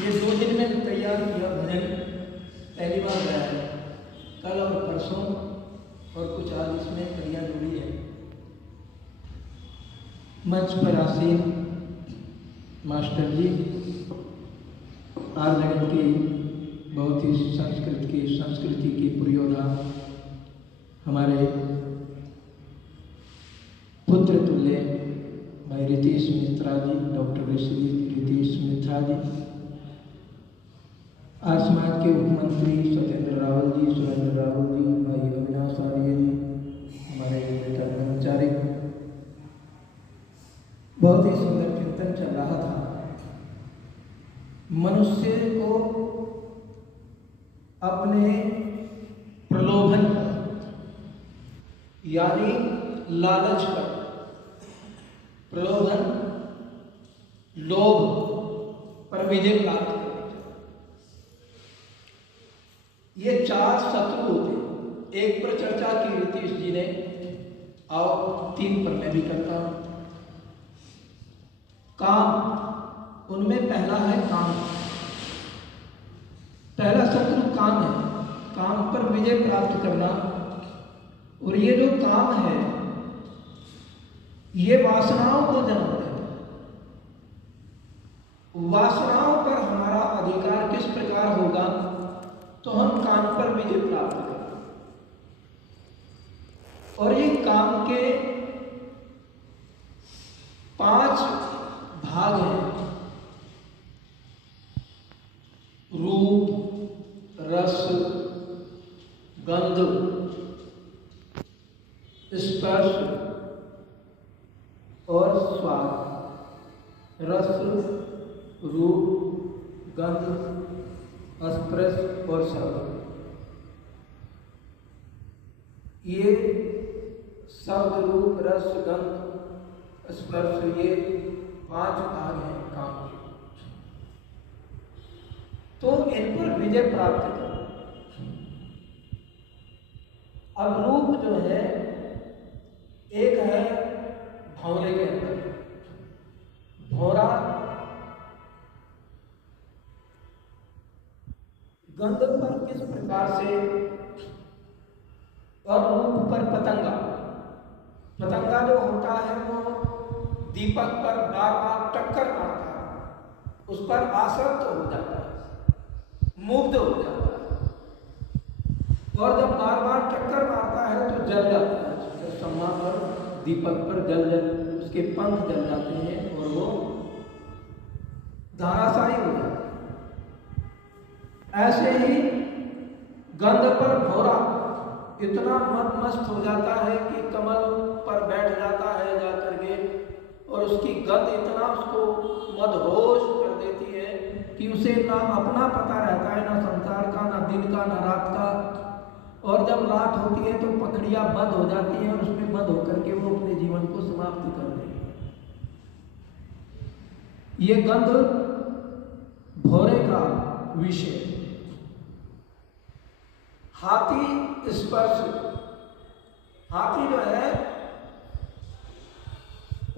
ये 2 दिन में तैयार किया भजन, पहली बार गाया है। कल और परसों और कुछ आज इसमें कड़ियाँ जुड़ी है। मंच पर आसीन मास्टर जी, आर जगत की बहुत ही संस्कृति की पुरयोधा, हमारे पुत्र तुल्य भाई रितेश मिश्रा जी, डॉक्टर रितेश मिश्रा जी, आर्य समाज के उपमंत्री सत्येंद्र रावल जी, सुरेंद्र रावल जी, भाई अविनाश आर्य जी, हमारे नेता कर्मचारी, बहुत ही सुंदर कीर्तन चल रहा था। मनुष्य को अपने प्रलोभन पर यानी लालच पर, प्रलोभन लोभ पर विजय प्राप्त करनी चाहिए। ये 4 शत्रु होते हैं। एक पर चर्चा की रितेश जी ने, और 3 पर मैं भी करता हूं। काम, उनमें पहला है काम। पहला शत्रु काम है, काम पर विजय प्राप्त करना। और ये जो काम है ये वासनाओं को जन्म देता है। वासनाओं पर हमारा अधिकार किस प्रकार होगा तो हम काम पर विजय प्राप्त करें। और ये काम के 5 भाग हैं: रूप, रस, गंध, स्पर्श और स्वाद। रस, रूप, गंध, स्पर्श और शब्द, ये शब्द, रूप, रस, गंध, स्पर्श, ये 5 भाग हैं काम के। तो इन पर विजय प्राप्त करो। अब रूप जो है, एक है भंवरे के अंदर। भौरा, गंध पर किस प्रकार से, और रूप पर पतंगा। पतंगा जो होता है वो दीपक पर बार बार टक्कर मारता है, उस पर आसक्त हो जाता है, मुग्ध हो जाता है, और जब बार बार टक्कर मारता है तो जल जाता है। सम्मा पर, दीपक पर जल उसके पंख जल जाते हैं और वो धाराशायी हो जाता है। ऐसे ही गंध पर भौरा इतना मस्त हो जाता है कि कमल पर बैठ जाता है जाकर के, और उसकी गंध इतना उसको मदहोश कर देती है कि उसे ना अपना पता रहता है, ना संसार का, ना दिन का, ना रात का। और जब रात होती है तो पखड़ियां बंद हो जाती हैं और उसमें बंद होकर के वो अपने जीवन को समाप्त कर देती है। ये गंध भौरे का विषय। हाथी स्पर्श, हाथी जो है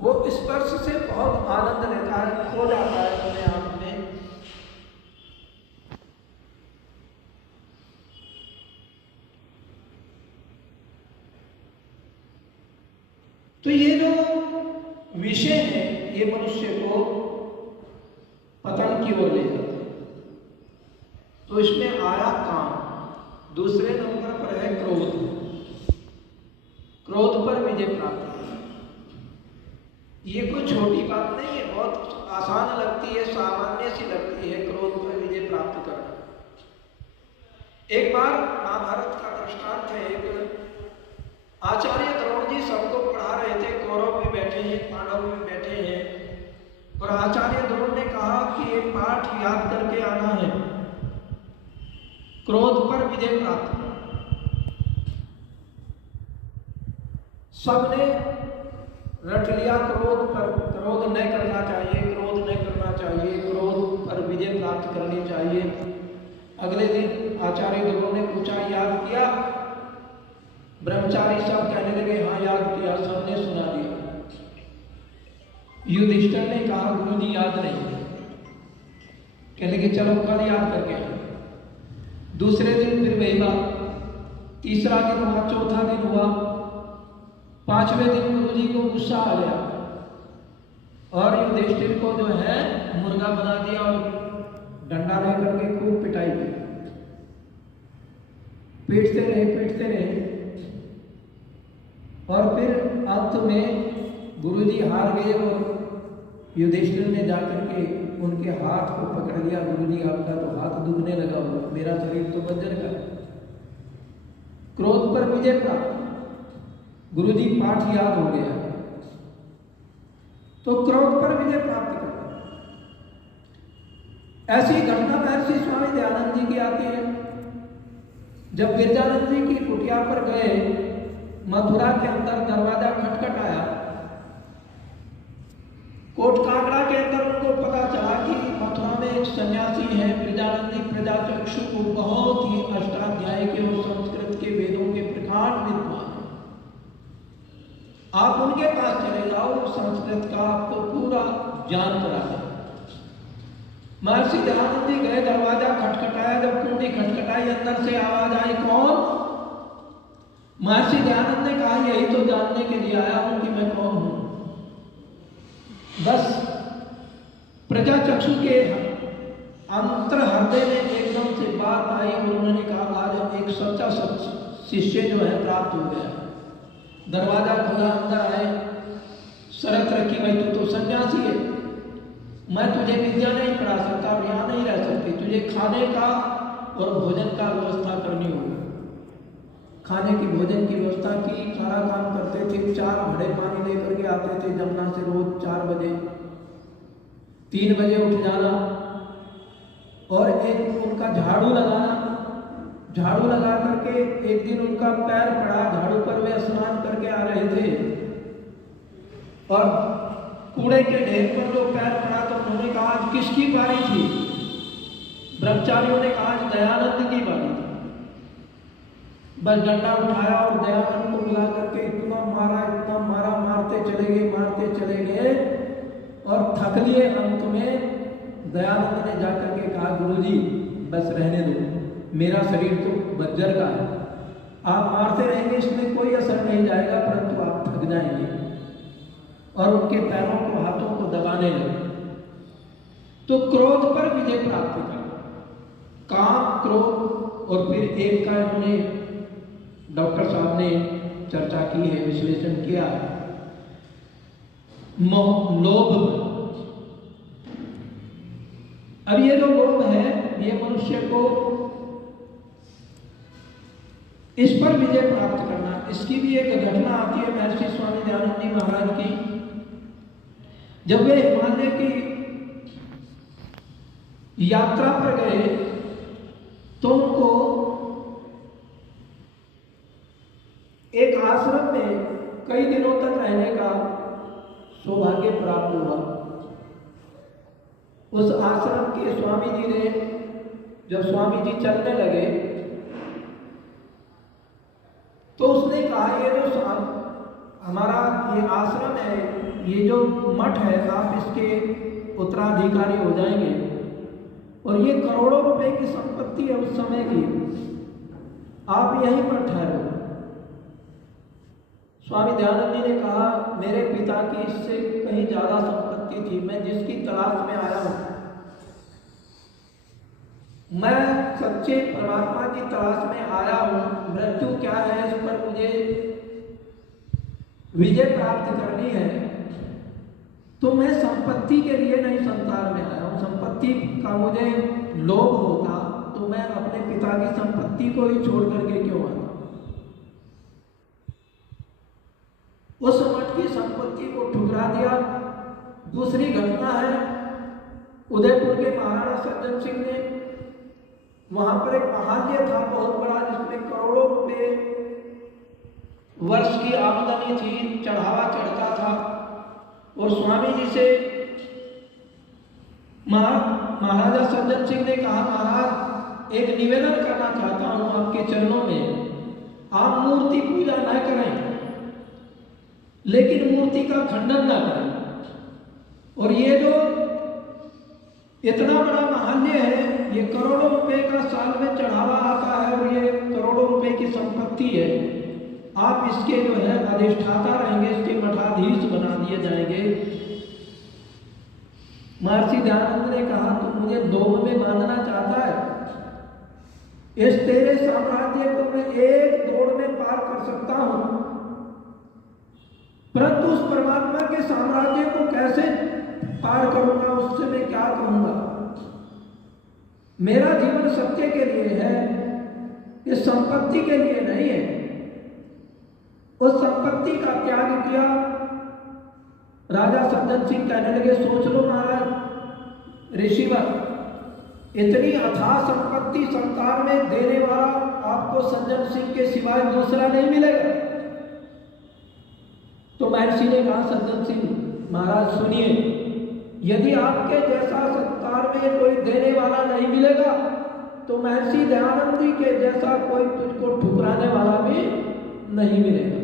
वो स्पर्श से बहुत आनंद लेता है, खो जाता है अपने आप में। तो ये जो विषय है ये मनुष्य को पतन की ओर ले जाते हैं। तो इसमें आया काम। दूसरे नंबर पर है क्रोध। क्रोध पर विजय प्राप्त करना। ये कोई छोटी बात नहीं है, बहुत आसान लगती है, सामान्य सी लगती है क्रोध पर विजय प्राप्त करना। एक बार महाभारत का दृष्टांत है। एक आचार्य द्रोण जी सबको पढ़ा रहे थे, कौरव भी बैठे हैं, पांडव भी बैठे हैं, और आचार्य द्रोण ने कहा कि ये पाठ याद करके आना है, क्रोध पर विजय प्राप्त करना। सबने रट लिया क्रोध पर, क्रोध नहीं करना चाहिए, क्रोध नहीं करना चाहिए, क्रोध पर विजय प्राप्त करनी चाहिए। अगले दिन आचार्य द्रोण ने पूछा, याद किया? ब्रह्मचारी सब कहने लगे हाँ याद किया, सबने सुना दिया। युधिष्ठिर ने कहा गुरु जी याद नहीं। कहने कि चलो कल याद करके आए। दूसरे दिन फिर वही बात, तीसरा दिन हुआ, चौथा दिन हुआ, पांचवें दिन गुरुजी को गुस्सा आ गया और युधिष्ठिर को जो है मुर्गा बना दिया और डंडा लेकर के खूब पिटाई की। पीटते रहे और फिर अंत में गुरुजी हार गए और युधिष्ठिर ने जाकर के उनके हाथ को पकड़ लिया। गुरुजी आपका तो हाथ दुखने लगा हुआ, मेरा शरीर तो बंजर का। क्रोध पर विजय प्राप्त, गुरुजी पाठ याद हो गया तो क्रोध पर विजय प्राप्त करना। ऐसी घटना महर्षि स्वामी दयानंद जी की आती है। जब गिरजानंद जी की कुटिया पर गए, मथुरा के अंदर दरवाजा खटखटाया, कोट काकड़ा के अंदर उनको पता चला कि मथुरा में एक सन्यासी है गिरजानंद जी प्रजाचक्षु को बहुत ही अष्टाध्यायी के और संस्कृत के वेदों के प्रकांड विद्वान, आप उनके पास चले जाओ, संस्कृत का आपको पूरा ज्ञान करा दे। महर्षि दयानंद जी गए, दरवाजा खटखटाया, जब कुंडी खटखटाई अंदर से आवाज आई, कौन? महर्षि दयानंद ने कहा यही तो जानने के लिए आया हूं कि मैं कौन हूं। बस प्रजाचक्षु के अंतर हृदय में एकदम से बात आई और उन्होंने कहा आज एक सच्चा शिष्य जो है प्राप्त हो गया। दरवाजा खुला, अंदर आए, शर्त रखी, भाई तू तो सन्यासी है, मैं तुझे विद्या नहीं पढ़ा सकता, अब यहाँ नहीं रह सकती, तुझे खाने का और भोजन का व्यवस्था करनी होगी। खाने की भोजन की व्यवस्था की, सारा काम करते थे। 4 घड़े पानी लेकर के आते थे जमुना से रोज 4 बजे, 3 बजे उठ जाना और एक उनका झाड़ू लगाना। झाड़ू लगा करके एक दिन उनका पैर पड़ा झाड़ू पर, वे स्नान करके आ रहे थे और कूड़े के ढेर पर जो पैर पड़ा तो उन्होंने कहा आज किसकी बारी थी? ब्रह्मचारियों ने कहा आज दयानंद की बारी थी। बस डंडा उठाया और दयानंद को मिला करके इतना मारा, मारते चले गए और थक लिए। अंत में दयानंद ने जाकर के कहा गुरुजी बस रहने दो, मेरा शरीर तो बंजर का है, आप मारते रहेंगे इसमें कोई असर नहीं जाएगा, परंतु आप थक जाएंगे। और उनके पैरों को, हाथों को दबाने लगे। तो क्रोध पर विजय प्राप्त करना, काम, क्रोध और फिर एक का इन्होंने डॉक्टर साहब ने चर्चा की है, विश्लेषण किया है, लोभ। अब ये जो लोभ है ये मनुष्य को इस पर विजय प्राप्त करना। इसकी भी एक घटना आती है महर्षि स्वामी दयानंद जी महाराज की। जब वे हिमालय की यात्रा पर गए तो उनको एक आश्रम में कई दिनों तक रहने का सौभाग्य प्राप्त हुआ। उस आश्रम के स्वामी जी ने, जब स्वामी जी चलने लगे तो उसने कहा ये जो हमारा ये आश्रम है, ये जो मठ है, आप इसके उत्तराधिकारी हो जाएंगे और ये करोड़ों रुपए की संपत्ति है उस समय की, आप यहीं पर ठहरो। स्वामी दयानंद जी ने कहा मेरे पिता की इससे कहीं ज्यादा संपत्ति थी, मैं जिसकी तलाश में आया हूं, मैं सच्चे परमात्मा की तलाश में आया हूं। मृत्यु क्या है इस पर मुझे विजय प्राप्त करनी है, तो मैं संपत्ति के लिए नहीं संसार में आया हूं। संपत्ति का मुझे लोभ होता तो मैं अपने पिता की संपत्ति को ही छोड़ करके क्यों आता। उस मठ की संपत्ति को ठुकरा दिया। दूसरी घटना है उदयपुर के महाराणा सज्जन सिंह ने, वहां पर एक महालय था बहुत बड़ा जिसमें करोड़ों रुपए वर्ष की आमदनी थी, चढ़ावा चढ़ता था। और स्वामी जी से महाराजा सज्जन सिंह ने कहा महाराज एक निवेदन करना चाहता हूं आपके चरणों में, आप मूर्ति पूजा न करें लेकिन मूर्ति का खंडन न करें, और ये जो इतना बड़ा महान्य है, ये करोड़ों रुपए का साल में चढ़ावा आता है और ये करोड़ों रुपए की संपत्ति है। आप इसके जो है अधिष्ठाता रहेंगे, इसके मठाधीश बना दिए जाएंगे। महर्षि दयानंद ने कहा, तू मुझे लोभ में बांधना चाहता है, इस तेरे साम्राज्य को मैं एक दौड़ में पार कर सकता हूं, परंतु उस परमात्मा के साम्राज्य को कैसे पार करूंगा, उससे मैं क्या कहूंगा। मेरा जीवन सत्य के लिए है, ये संपत्ति के लिए नहीं है। उस संपत्ति का त्याग किया। राजा सज्जन सिंह कहने लगे, सोच लो महाराज ऋषिवर, इतनी अथाह संपत्ति संसार में देने वाला आपको सज्जन सिंह के सिवाय दूसरा नहीं मिलेगा। तो महर्षि ने कहा, सज्जन सिंह महाराज सुनिए, यदि आपके जैसा संसार में कोई देने वाला नहीं मिलेगा तो महर्षि दयानंद जी के जैसा कोई तुझको ठुकराने वाला भी नहीं मिलेगा।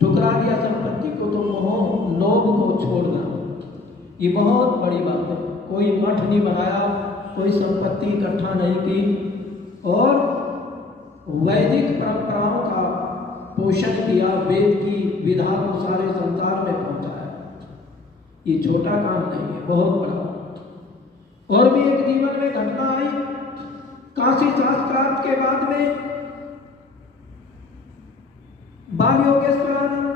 ठुकरा दिया संपत्ति को तो मोह लोभ को छोड़ना, ये बहुत बड़ी बात है। कोई मठ नहीं बनाया, कोई संपत्ति इकट्ठा नहीं की और वैदिक परंपराओं का पोषण किया, वेद की विधा को सारे संसार में पहुंचाया। ये छोटा काम नहीं है, बहुत बड़ा। और भी एक जीवन में घटना आई, काशी शास्त्रार्थ के बाद में बाल योगेश्वरानंद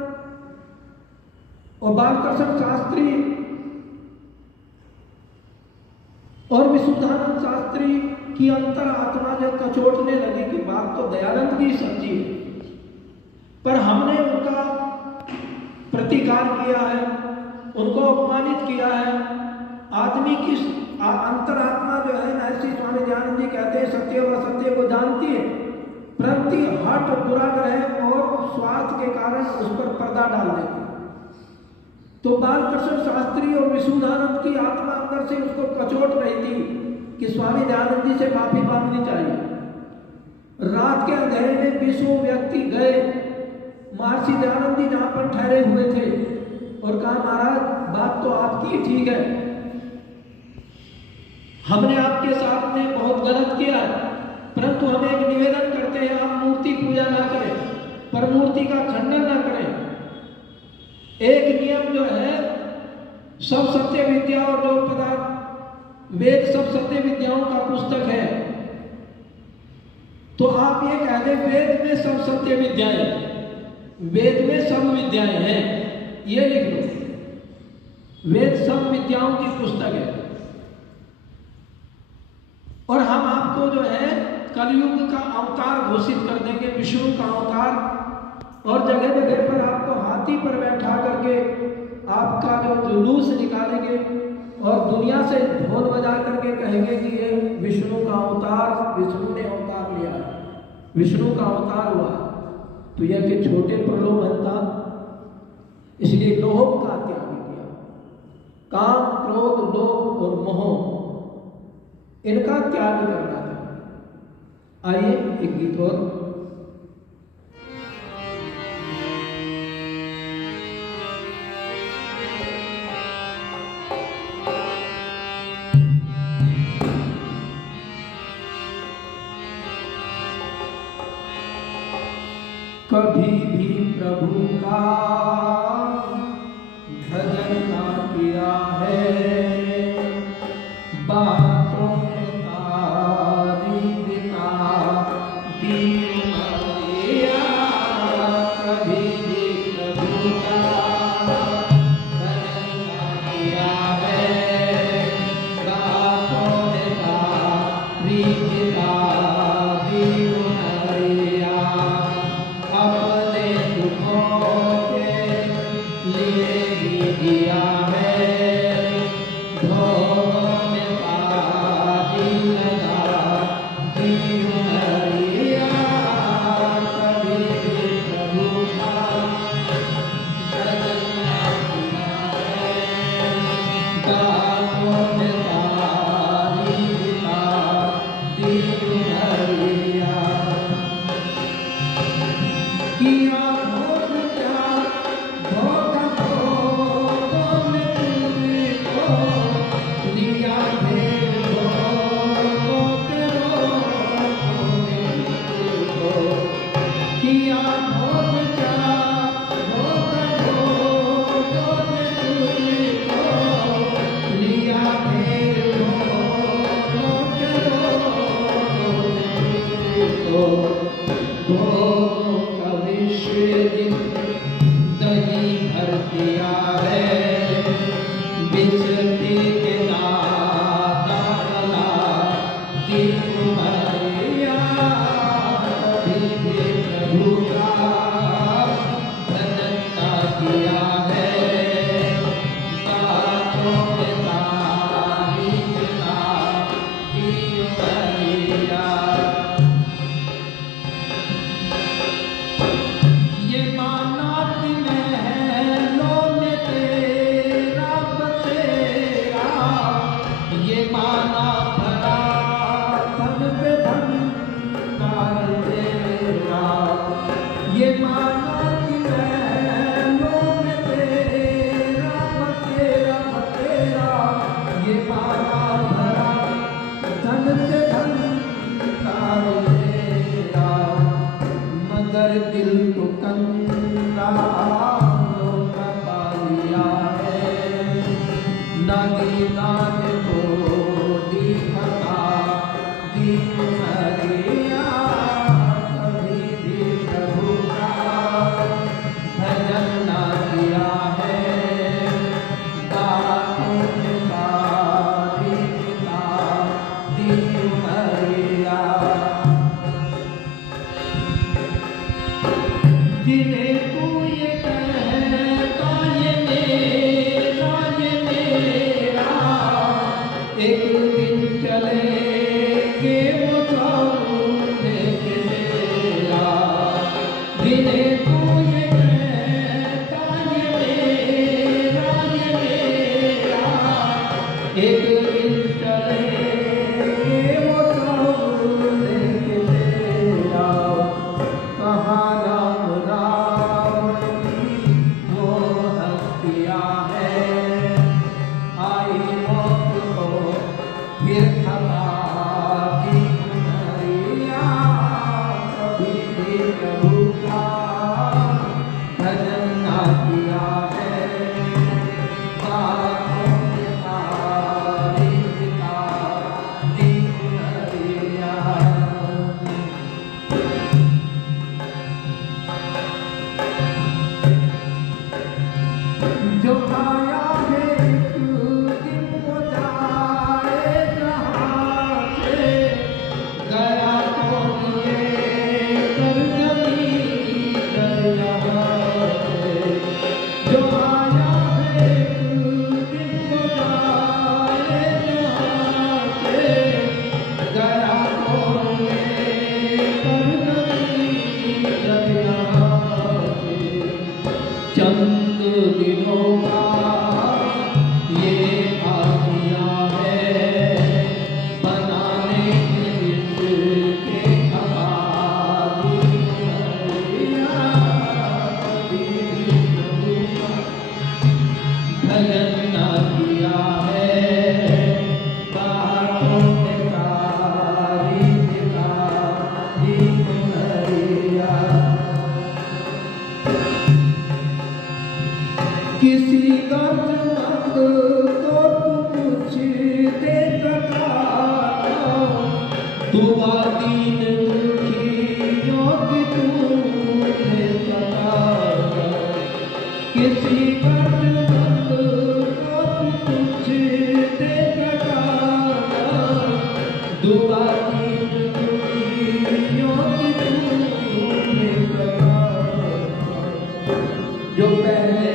और बालकृष्ण शास्त्री और विशुद्धानंद शास्त्री की अंतर आत्मा जब कचोटने लगी कि बात तो दयानंद की सच्ची है, पर हमने उनका प्रतिकार किया है, उनको अपमानित किया है। आदमी की अंतरात्मा जो है, महर्षि स्वामी दयानंद जी कहते हैं, सत्य व असत्य को जानती है, परंतु हट दुराग्रह और स्वार्थ के कारण उस पर पर्दा डाल देती। तो बालकृष्ण शास्त्री और विशुद्धानंद की आत्मा अंदर से उसको कचोट रही थी कि स्वामी दयानंद जी से माफी मांगनी चाहिए। रात के अंधेरे में 20 व्यक्ति गए महर्षि दयानंद जी जहां पर ठहरे हुए थे और कहा, महाराज बात तो आपकी ठीक है, हमने आपके साथ में बहुत गलत किया है, परंतु हम एक निवेदन करते हैं, आप मूर्ति पूजा ना करें, पर मूर्ति का खंडन ना करें। एक नियम जो है, सब सत्य विद्या और जो पदार्थ वेद सब सत्य विद्याओं का पुस्तक है, तो आप ये कह दें वेद में सब सत्य विद्याएं, वेद में सब विद्याएं हैं, ये लिख लो, वेद सब विद्याओं की पुस्तक है। और हम आपको जो है कलयुग का अवतार घोषित कर देंगे, विष्णु का अवतार, और जगह जगह पर आपको हाथी पर बैठा करके आपका जो जुलूस निकालेंगे और दुनिया से ढोल बजा करके कहेंगे कि ये विष्णु का अवतार, विष्णु ने अवतार लिया है, विष्णु का अवतार हुआ। तो यह कि छोटे प्रलोभनता, इसलिए लोभ का त्याग किया। काम, क्रोध, लोभ और मोह, इनका त्याग करना था। आइए एक गीत और। कभी भी प्रभु का भजन ना किया है, बातों में तारी बिना दीन दिया। कभी भी प्रभु का भजन ना किया है, बातों में तारी बिना दीन दिया। अपने दुखों के लिए ही दिया है, भोगों में पारी लगा जीवन लिया। कभी भी प्रभु का भजन ना किया है, बातों में तारी बिना जीवन लिया। किया भोग त्याग, भोग भोगों में तुमको लिया सृष्टि के दाता भला दीप भरिया, कभी भी प्रभु का भजन ना किया है, बातों में तारीफ ना दीप भरिया। ये माना कि महलों में तेरा बसेरा, ये माना भरा धन पे भंडार तेरा, ये माना कि महलों में तेरा बसेरा बसेरा, ये माना भरा धन पे भंडार तेरा, मगर दिल को कंगालों का पा लिया है, नागीना ने बोली खता दीप भरिया, कभी भी प्रभु का भजन ना किया है, बातों में तारीफ ना दीप भरिया। जिन्हें तू ये कहता ये मेरा, एक दिन चलेंगे वो सामने के तेरा। जिन्हें तू ये कहता ये मेरा, एक दिन चलेंगे वो सामने के तेरा। कहाँ राम राम की वो हस्तियाँ है, आई मौत को फिर थमा दी कन्हैया, कभी भी प्रभु का भजन ना किया है, बातों में तारीफ ना दी कन्हैया। जो आया है एक दिन वो जाए जहाँ से, गया तो ये कर जमीन यहाँ से। जो आया है एक दिन वो जाए जहाँ से, गया तो ये कर जमीन यहाँ से। चंद दिनों का ये आसिया है, बनाने के इसके हवाले भरिया, कभी भी प्रभु का भजन ना किया है, बातों में तारीफ ना दीप भरिया। किसी दर्दमंद को तू कुछ दे सका, दुआ दीन दुखियों की तूने सका। किसी दर्दमंद को तू कुछ दे सका, दुआ दीन दुखियों की तूने सका। जो पहले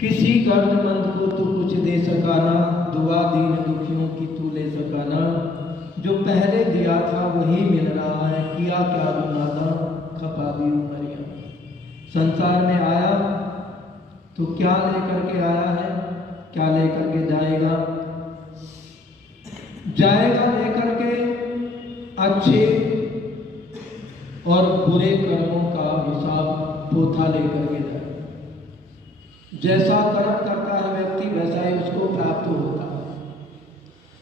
किसी दर्दमंद को तू कुछ दे सका ना, दुआ दीन दुखियों की तू ले सका ना। जो पहले दिया था वही मिल रहा है, किया क्या गुनाह खपा दी उमरिया। संसार में आया तो क्या लेकर के आया है, क्या लेकर के जाएगा? जाएगा लेकर के अच्छे और बुरे कर्मों का हिसाब पोथा लेकर के जाए। जैसा कर्म करता है व्यक्ति वैसा ही उसको प्राप्त होता है।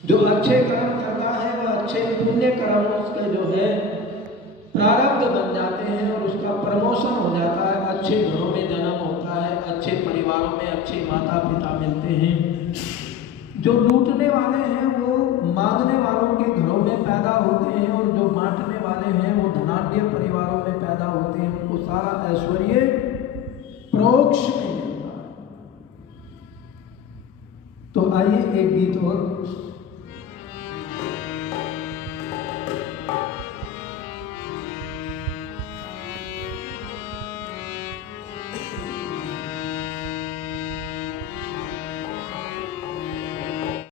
जो अच्छे कर्म करता है वह अच्छे पुण्य कर्म उसके जो है प्रारब्ध बन जाते हैं और उसका प्रमोशन हो जाता है। अच्छे घरों में जन्म होता है, अच्छे परिवारों में अच्छे माता पिता मिलते हैं। जो लूटने वाले हैं वो मांगने वालों के घरों में पैदा होते हैं और जो बांटने वाले हैं वो धनाढ्य परिवारों में पैदा होते हैं। उनको सारा ऐश्वर्य प्रोक्ष में मिलता है। तो आइए एक गीत और